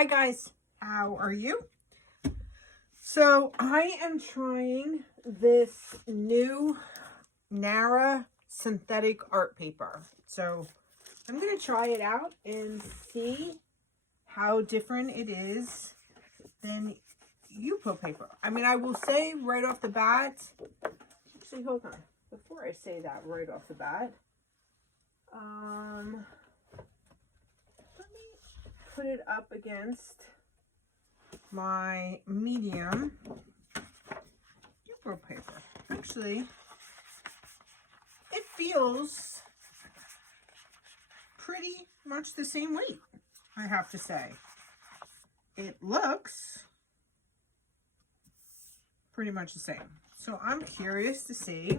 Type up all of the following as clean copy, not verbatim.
Hi guys, how are you? So I am trying this new Nara synthetic art paper. So I'm going to try it out and see how different it is than UPO paper. I mean, I will say right off the bat, actually hold on, before I say that right off the bat, let me put it up against my medium UPO paper. Actually, it feels pretty much the same weight, I have to say. It looks pretty much the same. So I'm curious to see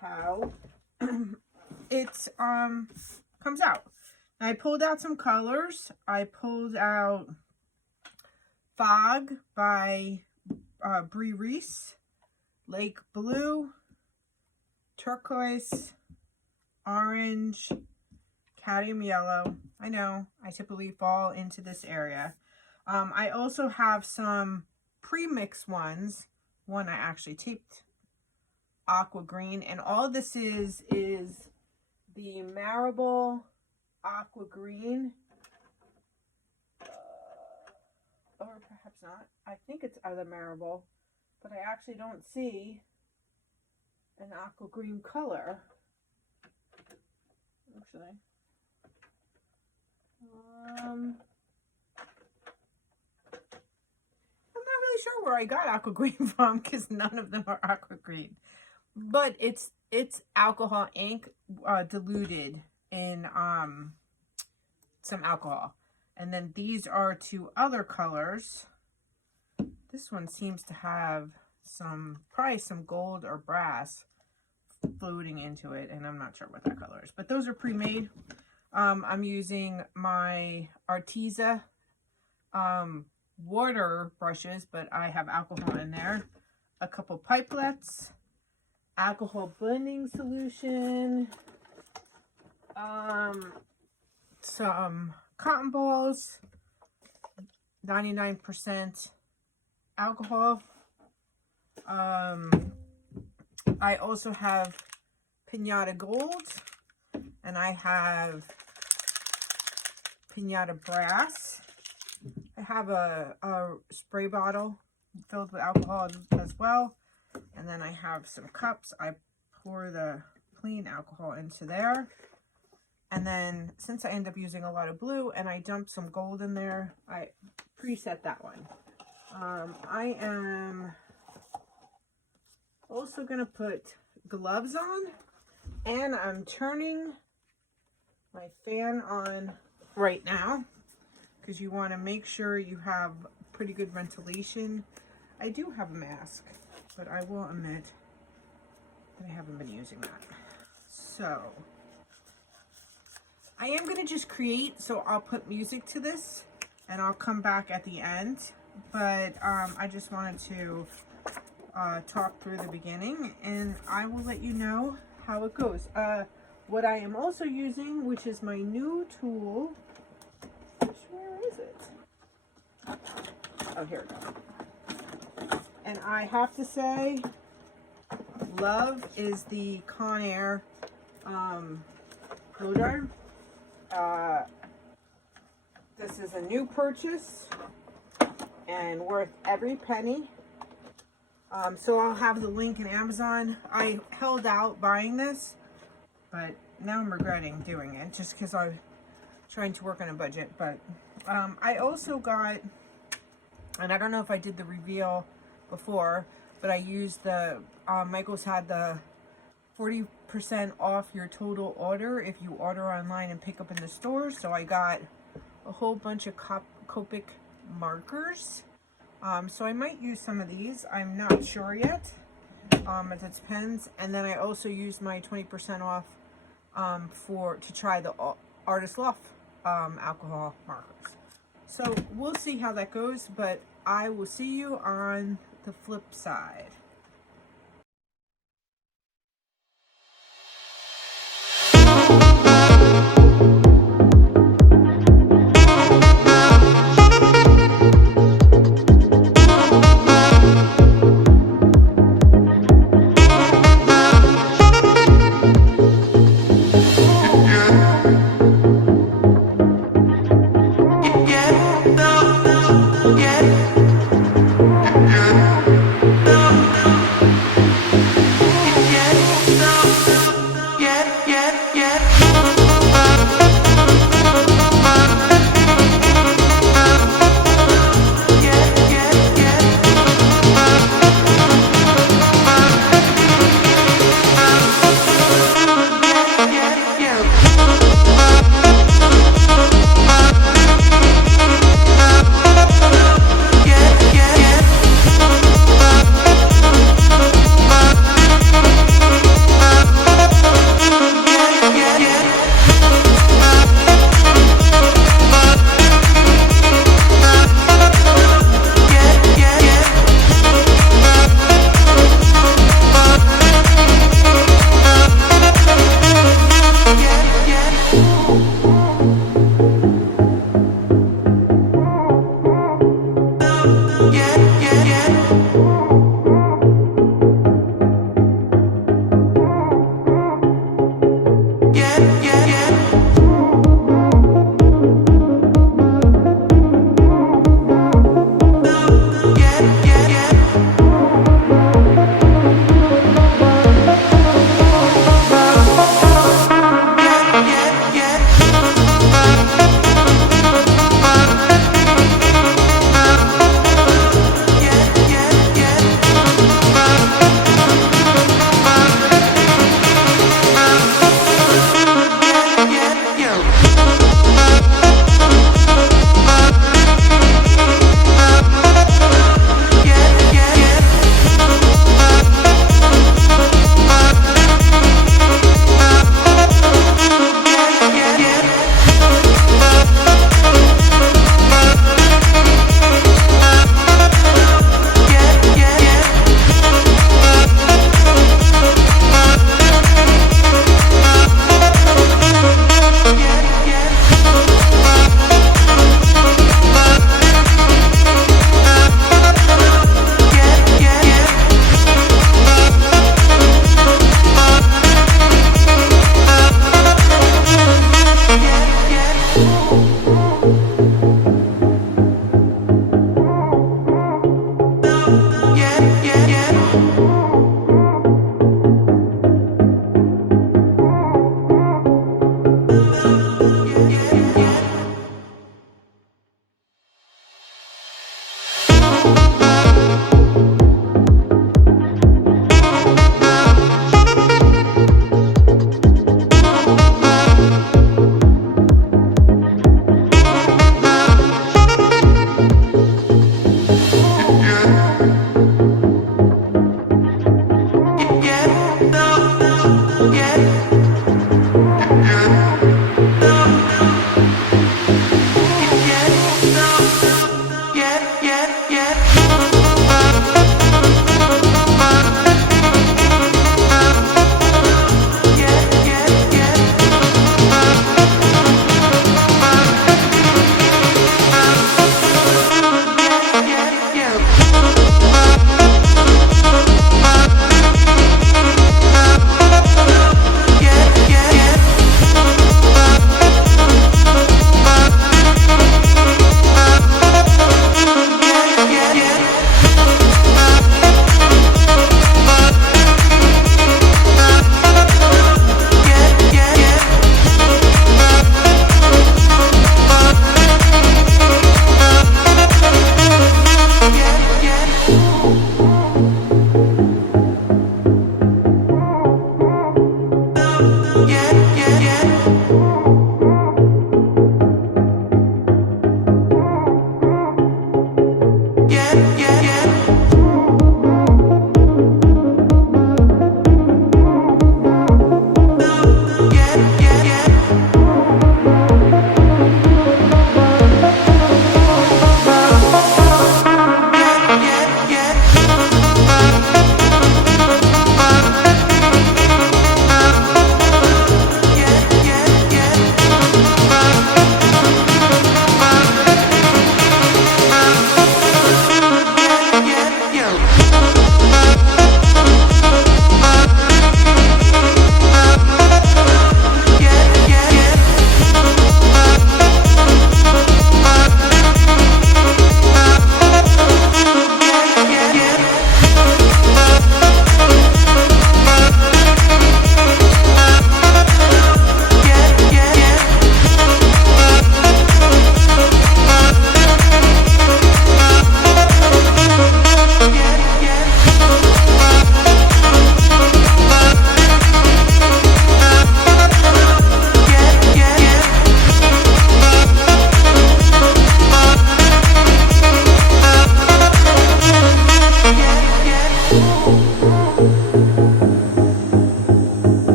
how it comes out. I pulled out some colors. I pulled out Fog by Brea Reese, Lake Blue, Turquoise, Orange, Cadmium Yellow. I know, I typically fall into this area. I also have some pre-mixed ones. One I actually taped, Aqua Green, and all this is the Marabo Aqua Green, or perhaps not. I think it's the Marabo, but I actually don't see an Aqua Green color. Actually, I'm not really sure where I got Aqua Green from because none of them are Aqua Green. But it's alcohol ink diluted in some alcohol. And then these are two other colors. This one seems to have probably some gold or brass floating into it, and I'm not sure what that color is. But those are pre-made. I'm using my Arteza water brushes, but I have alcohol in there. A couple pipelettes, alcohol blending solution, some cotton balls, 99% alcohol. I also have Pinata Gold, and I have Pinata Brass. I have a spray bottle filled with alcohol as well. And then I have some cups. I pour the clean alcohol into there. And then since I end up using a lot of blue and I dumped some gold in there, I preset that one. I am also going to put gloves on. And I'm turning my fan on right now, because you want to make sure you have pretty good ventilation. I do have a mask, but I will admit that I haven't been using that. So I am going to just create, so I'll put music to this and I'll come back at the end. But I just wanted to talk through the beginning, and I will let you know how it goes. What I am also using, which is my new tool, where is it? Oh, here it goes. And I have to say, love is the Conair blow dryer. This is a new purchase and worth every penny. So I'll have the link in Amazon. I held out buying this, but now I'm regretting doing it just because I'm trying to work on a budget. But I also got, and I don't know if I did the reveal before, but I used the, Michael's had the 40% off your total order if you order online and pick up in the store. So I got a whole bunch of Copic markers. So I might use some of these. I'm not sure yet. It depends. And then I also used my 20% off to try the Artist Loft alcohol markers. So we'll see how that goes, but I will see you on the flip side.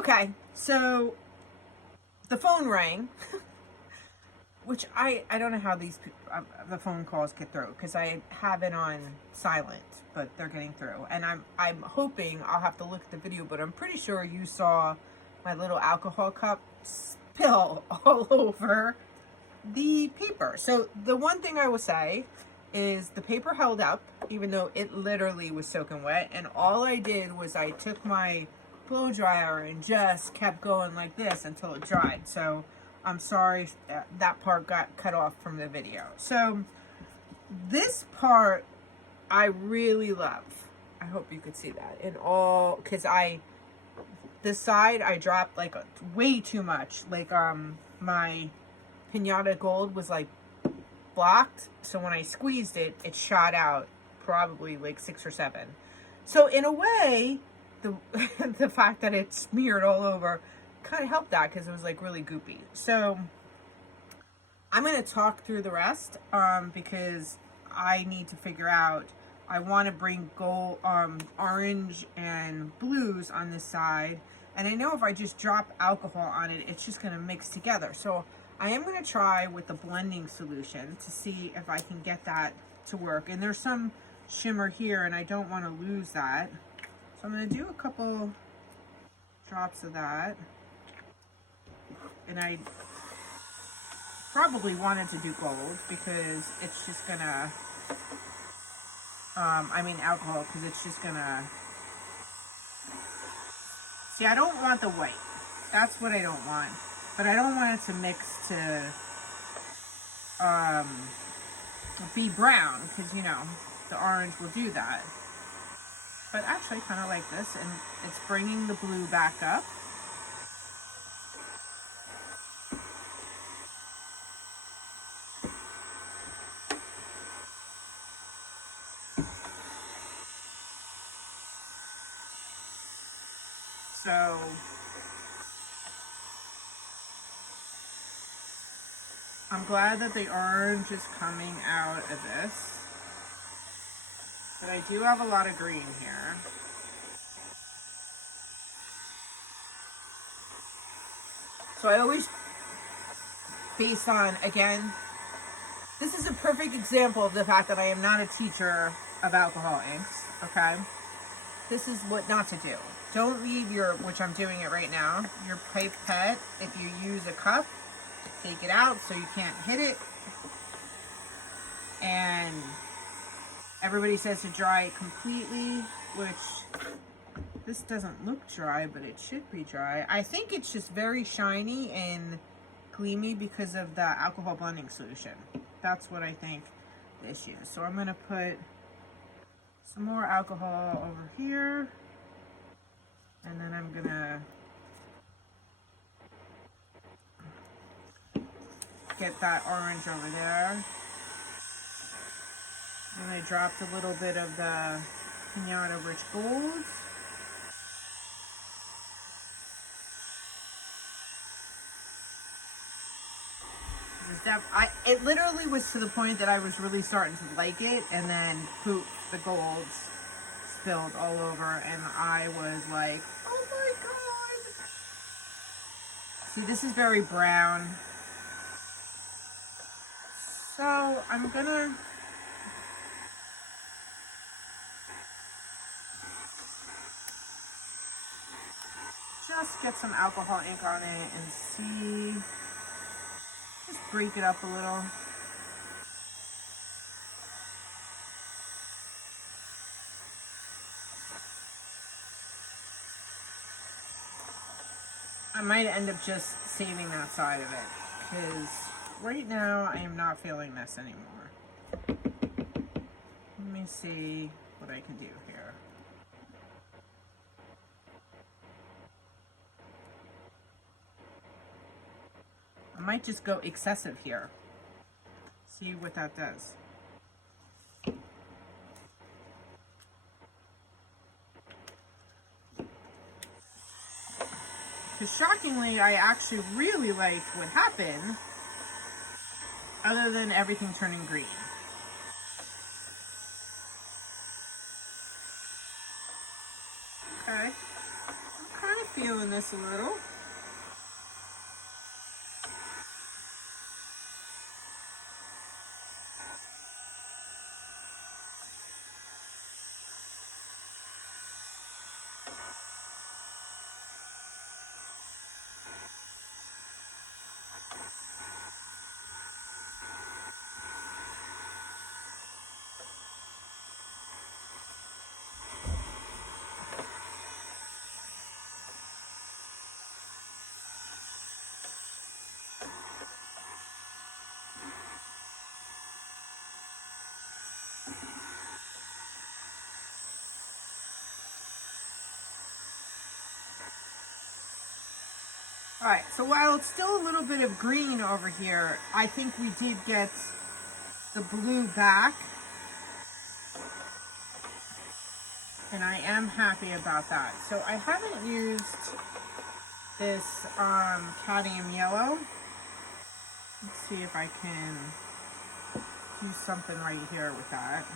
Okay, so the phone rang, which I don't know how these the phone calls get through, because I have it on silent, but they're getting through. And I'm hoping, I'll have to look at the video, but I'm pretty sure you saw my little alcohol cup spill all over the paper. So the one thing I will say is the paper held up, even though it literally was soaking wet. And all I did was I took my blow dryer and just kept going like this until it dried. So I'm sorry that part got cut off from the video. So this part I really love. I hope you could see that. And all, because this side I dropped like way too much. Like my Pinata Gold was like blocked, so when I squeezed it, it shot out probably like 6 or 7. So in a way, the fact that it smeared all over kind of helped that, because it was like really goopy. So I'm going to talk through the rest because I need to figure out, I want to bring gold, orange and blues on this side, and I know if I just drop alcohol on it, it's just going to mix together. So I am going to try with the blending solution to see if I can get that to work. And there's some shimmer here, and I don't want to lose that. So I'm going to do a couple drops of that. And I probably wanted to do gold because it's just going to, alcohol, because it's just going to, see, I don't want the white. That's what I don't want. But I don't want it to mix to be brown, because, you know, the orange will do that. But actually, I kind of like this, and it's bringing the blue back up. So I'm glad that the orange is coming out of this, but I do have a lot of green here. So I always, based on, again, this is a perfect example of the fact that I am not a teacher of alcohol inks, okay? This is what not to do. Don't leave your, which I'm doing it right now, your pipette, if you use a cup, take it out so you can't hit it. And everybody says to dry it completely, which this doesn't look dry, but it should be dry. I think it's just very shiny and gleamy because of the alcohol blending solution. That's what I think the issue is. So I'm going to put some more alcohol over here, and then I'm going to get that orange over there. And I dropped a little bit of the Pinata Rich Gold. It literally was to the point that I was really starting to like it, and then poop, the gold spilled all over, and I was like, oh my god. See, this is very brown. So I'm gonna just get some alcohol ink on it and see, just break it up a little. I might end up just saving that side of it, because right now I am not feeling this anymore. Let me see what I can do here. I might just go excessive here. See what that does. Because shockingly, I actually really liked what happened, other than everything turning green. Okay. I'm kind of feeling this a little. All right, so while it's still a little bit of green over here, I think we did get the blue back. And I am happy about that. So I haven't used this Cadmium Yellow. Let's see if I can do something right here with that.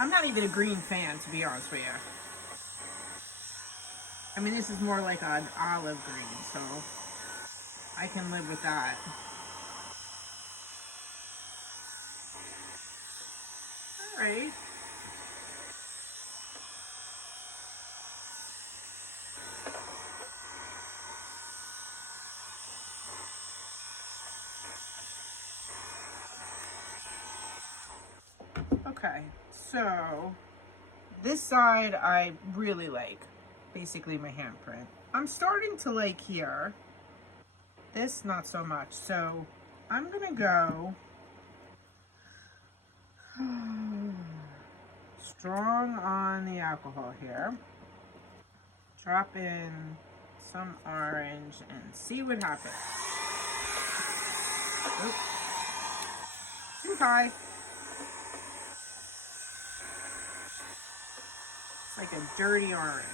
I'm not even a green fan, to be honest with you. I mean, this is more like an olive green, so I can live with that. All right. Okay, so this side I really like, basically my handprint. I'm starting to like here. This, not so much. So I'm gonna go strong on the alcohol here. Drop in some orange and see what happens. Oops. Too high. It's like a dirty orange.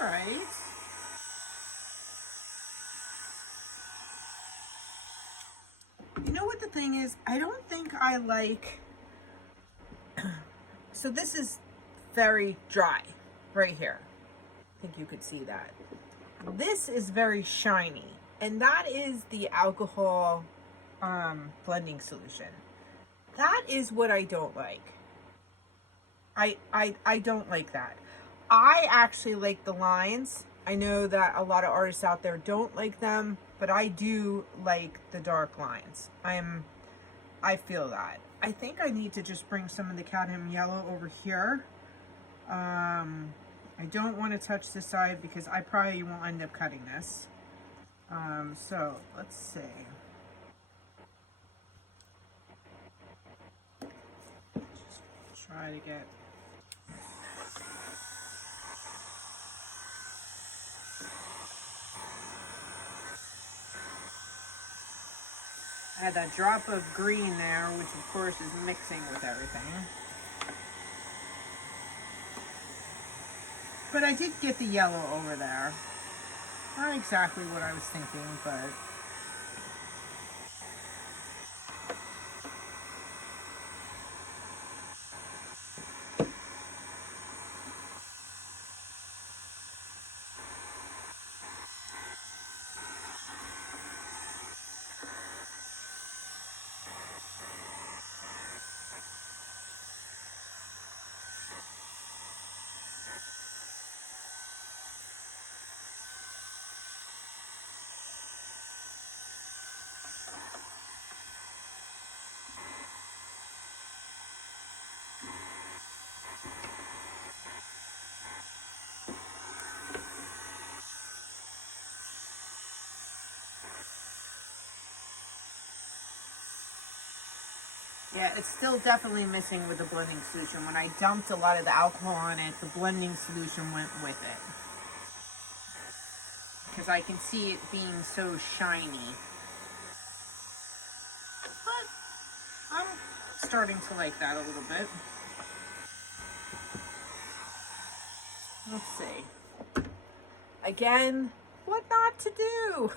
All right. You know what the thing is? I don't think I like... So this is very dry right here. I think you could see that. This is very shiny, and that is the alcohol blending solution. That is what I don't like. I don't like that. I actually like the lines. I know that a lot of artists out there don't like them, but I do like the dark lines. I feel that. I think I need to just bring some of the Cadmium Yellow over here. I don't want to touch this side because I probably won't end up cutting this. So let's see. Just try to get... I had that drop of green there, which of course is mixing with everything. But I did get the yellow over there. Not exactly what I was thinking, but... Yeah, it's still definitely missing with the blending solution. When I dumped a lot of the alcohol on it, the blending solution went with it. Because I can see it being so shiny. But I'm starting to like that a little bit. Let's see. Again, what not to do?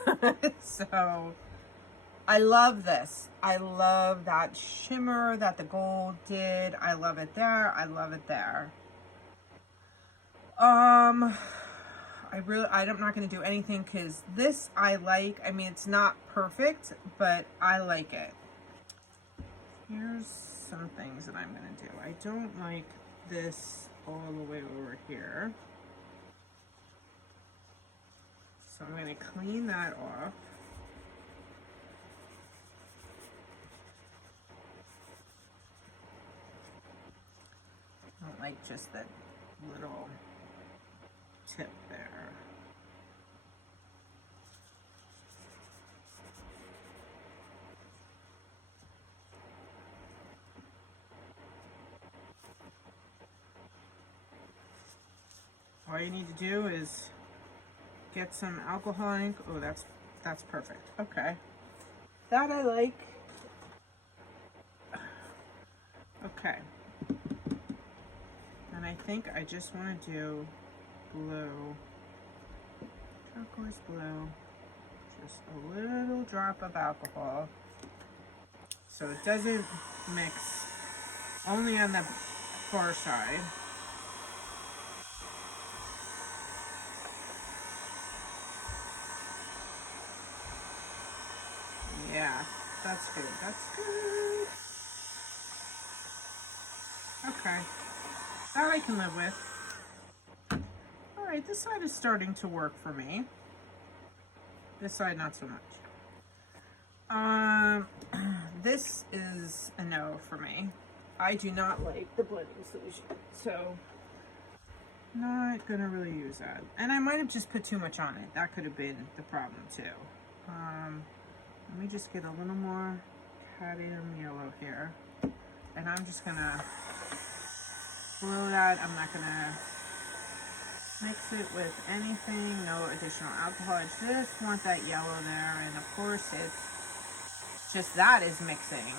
So, I love this. I love that shimmer that the gold did. I love it there. I love it there. I'm not going to do anything because this I like. I mean, it's not perfect, but I like it. Here's some things that I'm going to do. I don't like this all the way over here. So I'm going to clean that off. I don't like just that little tip there. All you need to do is get some alcohol ink. Oh, that's perfect. Okay. That I like. Okay. And I think I just want to do blue. Turquoise blue. Just a little drop of alcohol. So it doesn't mix, only on the far side. Yeah, that's good. That's good. Okay. That I can live with. Alright, this side is starting to work for me. This side, not so much. This is a no for me. I do not like the blending solution, so not gonna really use that. And I might have just put too much on it. That could have been the problem too. Let me just get a little more cadmium yellow here, and I'm just gonna blow that. I'm not gonna mix it with anything, no additional alcohol. I just want that yellow there, and of course it's just that is mixing.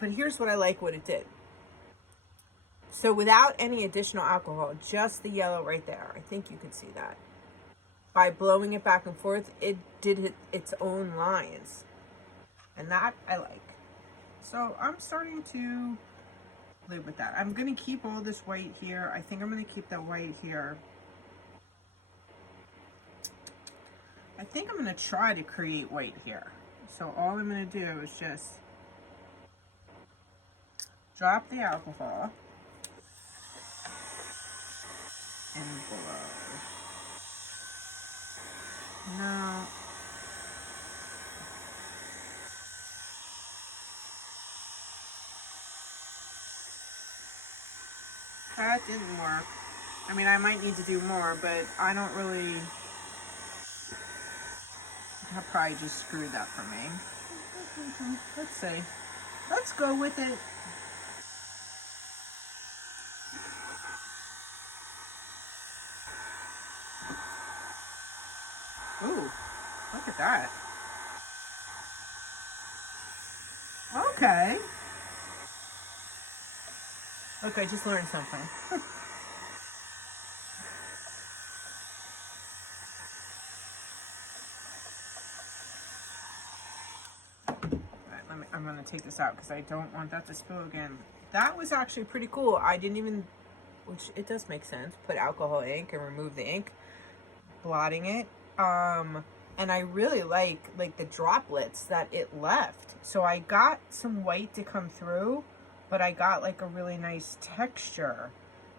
But here's what I like what it did. So without any additional alcohol, just the yellow right there, I think you can see that. By blowing it back and forth, it did its own lines. And that I like. So I'm starting to live with that. I'm going to keep all this white here. I think I'm going to keep that white here. I think I'm going to try to create white here. So all I'm going to do is just drop the alcohol and blow. No. That didn't work. I mean, I might need to do more, but I don't really... I probably just screwed that for me. Let's see. Let's go with it. Ooh, look at that. Okay. Look, I just learned something. I'm going to take this out because I don't want that to spill again. That was actually pretty cool. I didn't even, which it does make sense, put alcohol ink and remove the ink, blotting it. And I really like the droplets that it left. So I got some white to come through, but I got like a really nice texture.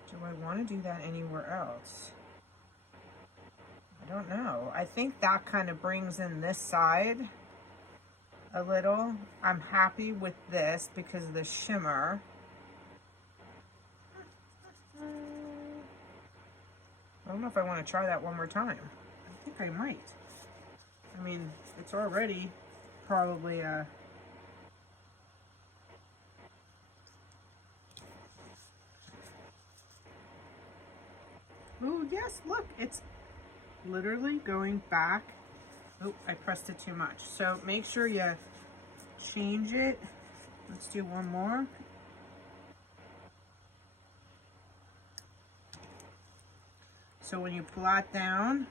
Do I want to do that anywhere else? I don't know. I think that kind of brings in this side a little. I'm happy with this because of the shimmer. I don't know if I want to try that one more time. I think I might. I mean, it's already probably a... Oh, yes, look, it's literally going back. Oh, I pressed it too much. So make sure you change it. Let's do one more. So when you plot down,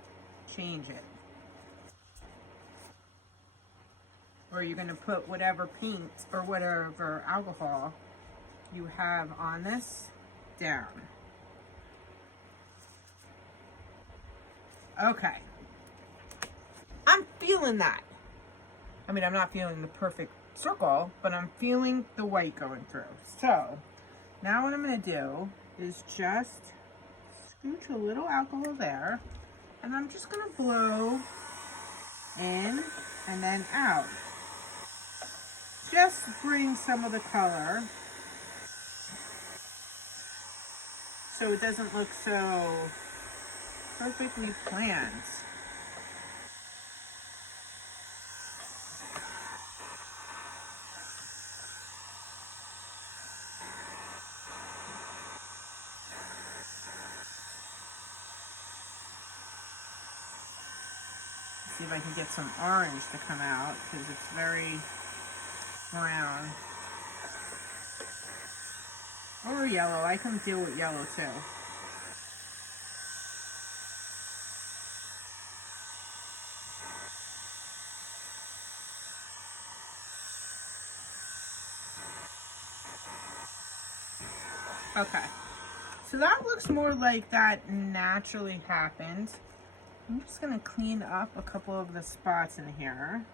change it. Or you're going to put whatever paint or whatever alcohol you have on this down. Okay. I'm feeling that. I mean, I'm not feeling the perfect circle, but I'm feeling the white going through. So now what I'm going to do is just scooch a little alcohol there, and I'm just going to blow in and then out. Just bring some of the color so it doesn't look so perfectly planned. See if I can get some orange to come out because it's very brown. Or yellow. I can deal with yellow too. Okay, so that looks more like that naturally happened. I'm just going to clean up a couple of the spots in here.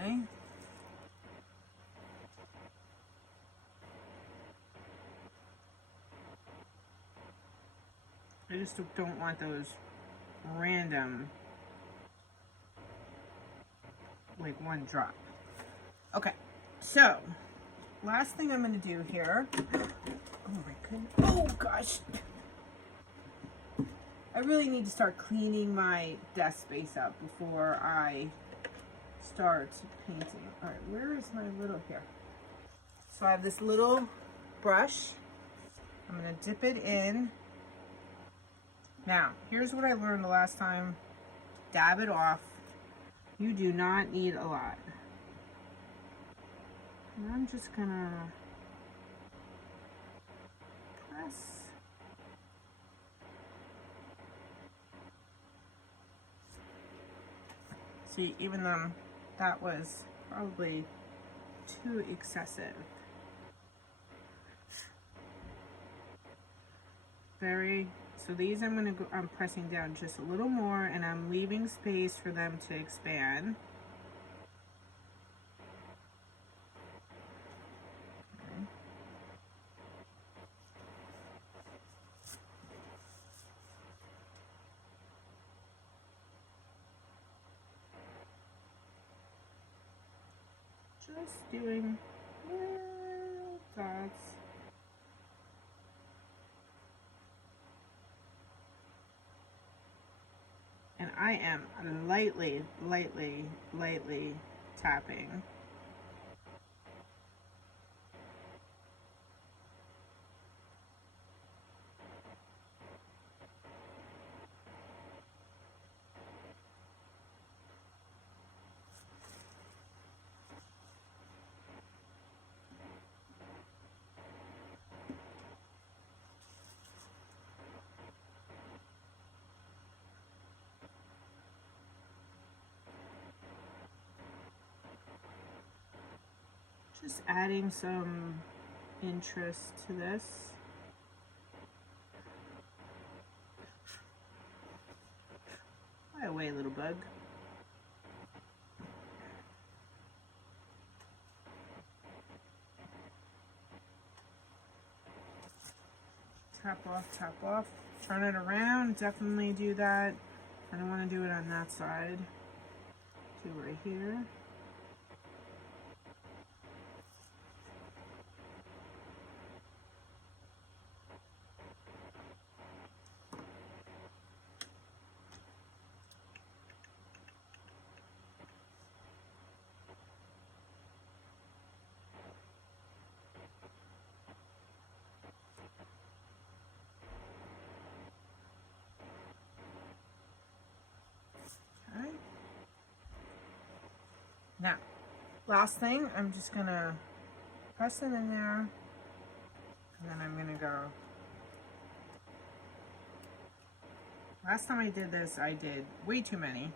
Okay. I just don't want those random, like one drop. Okay, so last thing I'm going to do here. Oh my goodness. Oh gosh. I really need to start cleaning my desk space up before I start painting. All right, where is my little here? So I have this little brush. I'm going to dip it in. Now, here's what I learned the last time. Dab it off. You do not need a lot. And I'm just gonna press. See, even though that was probably too excessive. So these I'm pressing down just a little more, and I'm leaving space for them to expand. Okay. Just doing little dots. And I am lightly tapping. Just adding some interest to this. Fly away, little bug. Tap off, turn it around, definitely do that. I don't want to do it on that side. Do right here. Now, last thing, I'm just gonna press it in there, and then I'm gonna go. Last time I did this, I did way too many.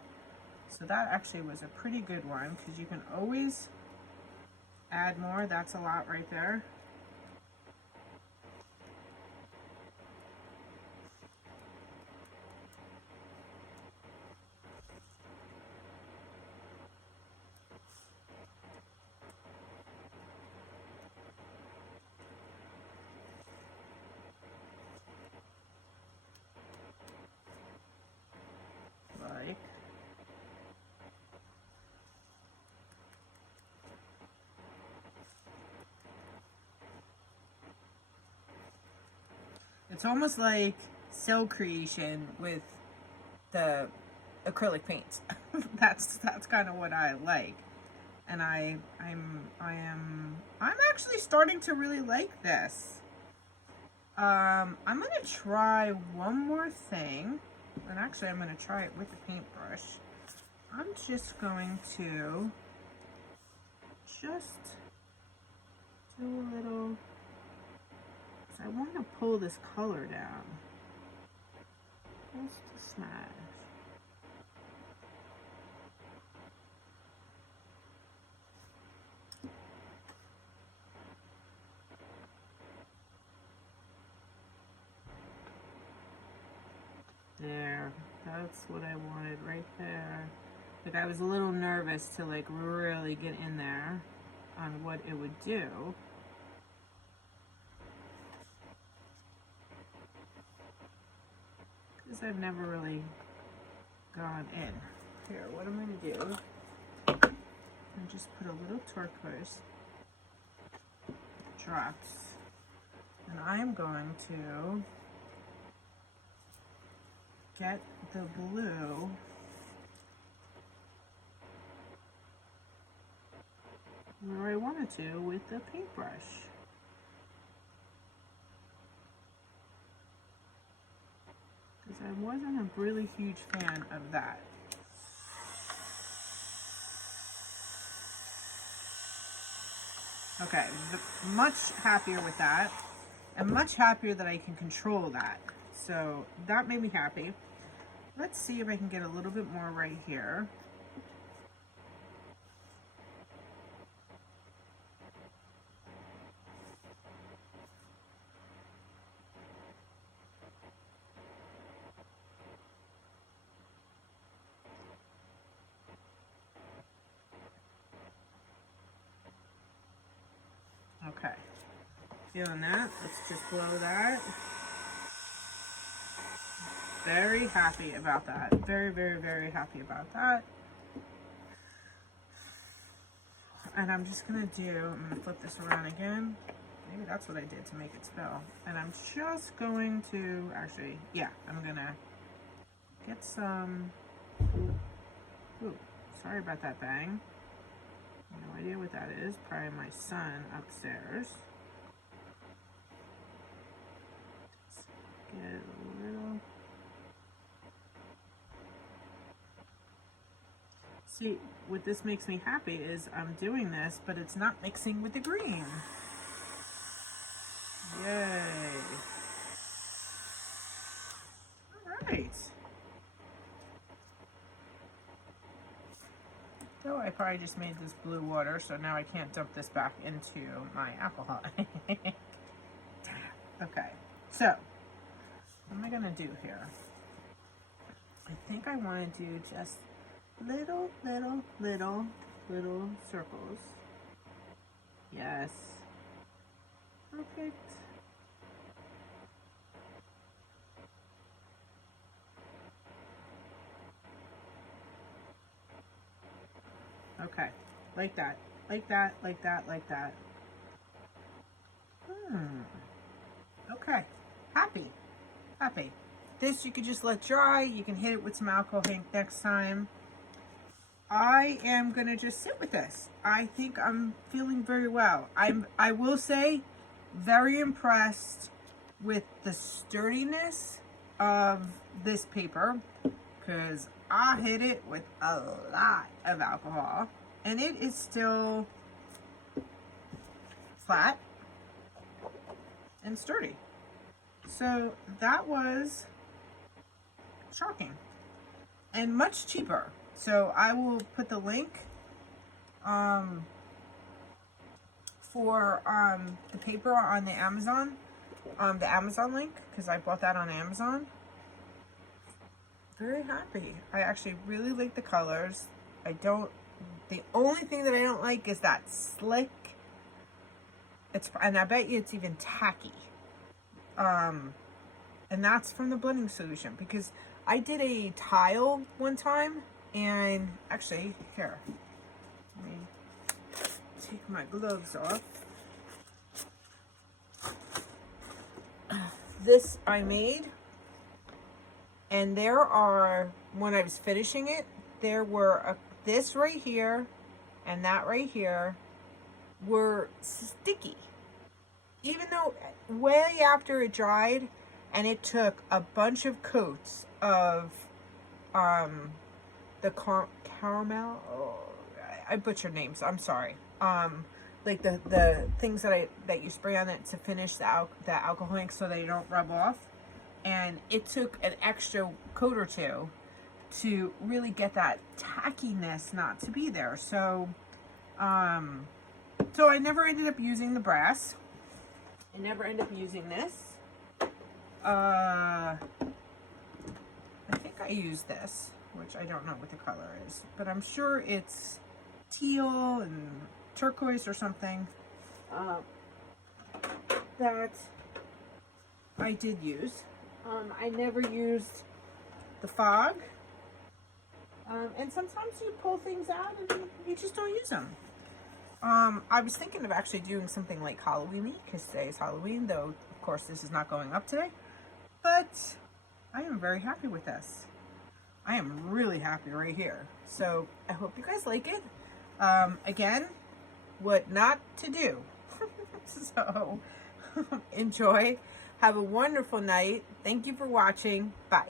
So that actually was a pretty good one, because you can always add more. That's a lot right there. Like, it's almost like cell creation with the acrylic paints. that's kind of what I like, and I'm actually starting to really like this. I'm gonna try one more thing, and actually I'm gonna try it with the paintbrush. I'm just going to just do a little, so I want to pull this color down just a smidge. There, that's what I wanted right there. Like, I was a little nervous to like really get in there on what it would do. Because I've never really gone in. Here, what I'm going to do, I'm just put a little turquoise drops, and I'm going to get the blue where I wanted to with the paintbrush. Because I wasn't a really huge fan of that. Okay, much happier with that. I'm much happier that I can control that. So that made me happy. Let's see if I can get a little bit more right here. Okay, feeling that. Let's just blow that. Very happy about that. Very, very, very happy about that. And I'm just gonna I'm gonna flip this around again. Maybe that's what I did to make it spill. And I'm just going to, actually, yeah, I'm gonna get some, ooh, sorry about that bang. No idea what that is. Probably my son upstairs. Just get a little. See, what this makes me happy is I'm doing this, but it's not mixing with the green. Yay. All right. So I probably just made this blue water, so now I can't dump this back into my alcohol. Okay, so what am I gonna do here I think I want to do just little circles. Yes. Perfect. Okay, like that, like that, like that, like that. Okay, happy. This you could just let dry. You can hit it with some alcohol ink next time. I am gonna just sit with this. I think I'm feeling very well. I will say, very impressed with the sturdiness of this paper, because I hit it with a lot of alcohol and it is still flat and sturdy. So that was shocking and much cheaper. So I will put the link for the paper on the Amazon link, because I bought that on Amazon. Very happy. I actually really like the colors. The only thing that I don't like is that slick. And I bet you it's even tacky. And that's from the blending solution, because I did a tile one time, and actually, here, let me take my gloves off. This I made, and there are, when I was finishing it, there were this right here and that right here were sticky. Even though way after it dried, and it took a bunch of coats of the caramel, I butchered names, I'm sorry. Like the things that you spray on it to finish the alcohol ink so they don't rub off. And it took an extra coat or two to really get that tackiness not to be there. So so I never ended up using the brass. I never end up using this. I think I used this, which I don't know what the color is, but I'm sure it's teal and turquoise or something. That I did use. I never used the fog. And sometimes you pull things out and you just don't use them. I was thinking of actually doing something like Halloween-y, because today is Halloween, though of course this is not going up today. But I am very happy with this. I am really happy right here. So I hope you guys like it. Again, what not to do. So enjoy. Have a wonderful night. Thank you for watching. Bye.